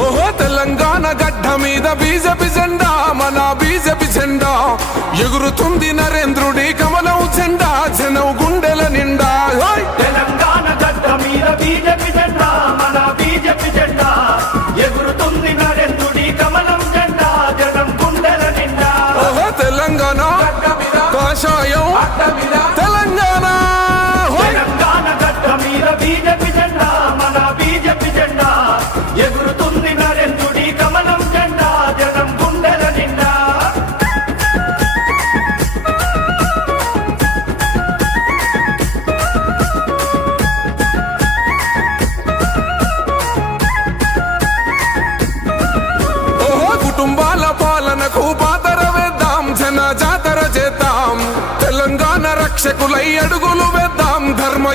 ఓహో తెలంగాణ గడ్డ మీద బీజేపీ జెండా మన బీజేపీ జెండా. ఎగురుతుంది నరేంద్రుడి కమలం జెండా జనం గుండెల నిండా! తెలంగాణ గడ్డ మీద బీజేపీ జెండా మన బీజేపీ జెండా. ఎగురుతుంది నరేంద్రుడి కమలం జెండా జనం గుండెల నిండా. ఓహో తెలంగాణ కాషాయం. తెలంగాణ అడుగులు వేద్దాం ధర్మ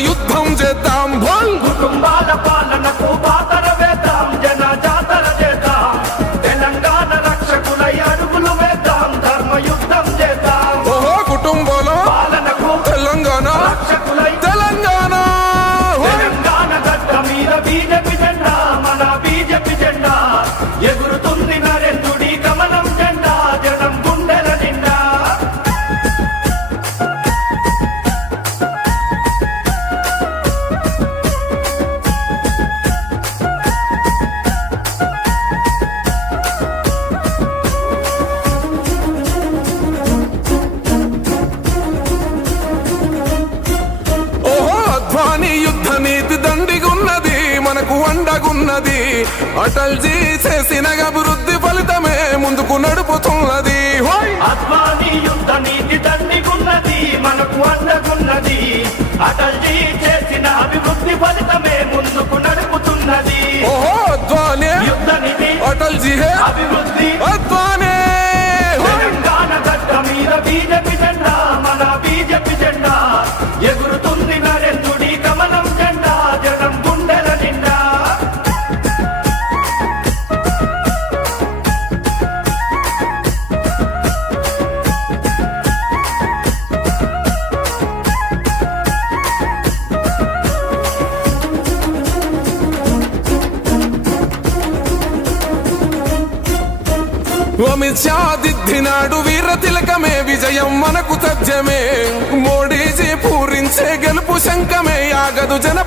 అద్వాని యుద్ధ నీతి దండిగున్నది మనకు అండగున్నది. అటల్జీ చేసిన అభివృద్ధి ఫలితమే ముందుకు నడుపుతున్నది. యుద్ధ నీతి దండిగున్నది మనకు అండగున్నది. అటల్జీ చేసిన అభివృద్ధి ఫలితమే ముందుకు నడుపుతున్నది. ఓహో అద్వాని యుద్ధ నీతి అటల్జీ హే! అభివృద్ధి! అద్వాని! తెలంగాణ మీద బీజేపీ జెండా అమిత్ షా దిద్దినాడు వీర తిలకమే విజయం మనకు తథ్యమే. మోడీజీ పూరించే గెలుపు శంకమే ఆగదు జన